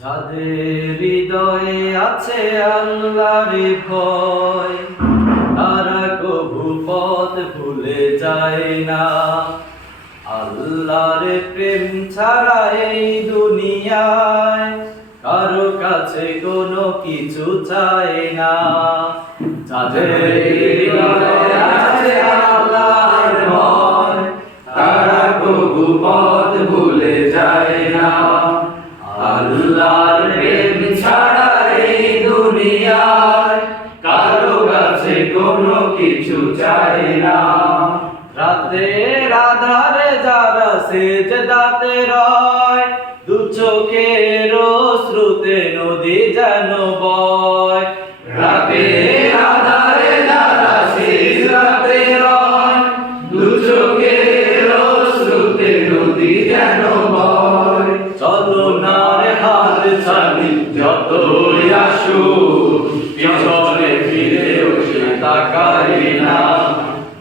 যাদের হৃদয়ে আছে আল্লাহর ভয়, তারা কবু পথ ভুলে যায় না। আল্লাহর প্রেম ছাড়া এই দুনিয়ায় কারো কাছে কোনো কিছু চায় না। যাদের হৃদয়ে আছে আল্লাহর ভয়, তারা কবু পথ ভুলে যায় না। আল্লাহর প্রেম ছাড়া এই দুনিয়ায় কারো কাছে কোনো কিছু চায় না। রাতের আধারে যারা সেজদাতে রয়, দু চোখের অশ্রুতে নদী যেন বয়। রাতের আধারে যারা সেজদাতে রয়, দু চোখের অশ্রুতে নদী যেন বয়। চলো নার হাত ছাড়ি যতই আসুক, পিছনে ফিরেও সে তাকাই না।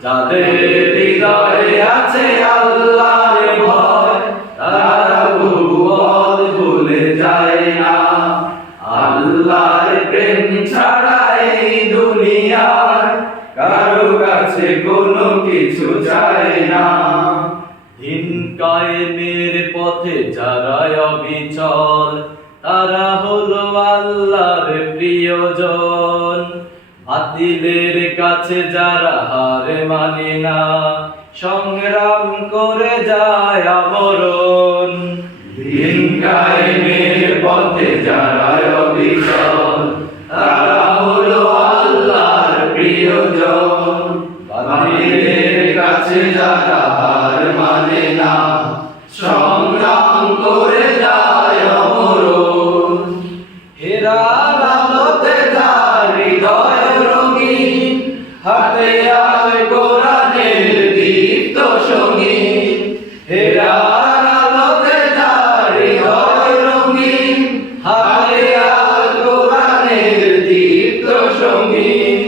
যাদের হৃদয়ে আছে আল্লাহর ভয়, তারা কবু পথ ভুলে যায় না। আল্লাহর প্রেম ছাড়া এই দুনিয়ায় কারো কাছে কোনো কিছু চায় না। দিন কায়েমের পথে যারা অবিচল, তারা হলো আল্লাহর প্রিয়জন। বাতিলের কাছে যারা হার মানে না, সংগ্রাম করে যায় আমরণ। দিন কায়েমের পথে যারা অবিচল, তারা হলো আল্লাহর প্রিয়জন। বাতিলের কাছে যারা হার মানে না, সংগ্রাম করে যায় অমরণ। হেরার আলোতে যার হৃদয় রঙিন, হাতে আয় কোরআনের দীপ্ত সঙ্গীত। হেরার আলোতে যার হৃদয় রঙিন, হাতে আয় কোরআনের দীপ্ত সঙ্গীত।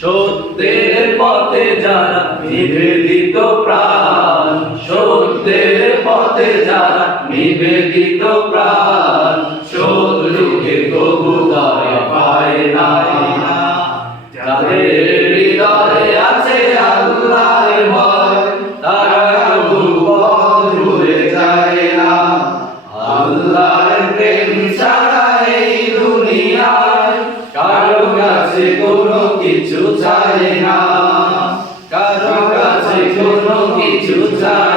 সত্যের পথে যারা নিবেদিত প্রাণ, সত্যের পথে যারা নিবেদিত প্রাণ, শত্রুকে কবু তারা পায় না। যাদের হৃদয়ে আছে আল্লাহর ভয়, তারা কবু পথ ভুলে যায় না। আল্লাহর প্রেম ছাড়া এই দুনিয়ায় কারো কাছে কোনো কিছু চায় না। কারো কাছে কোনো কিছু চায়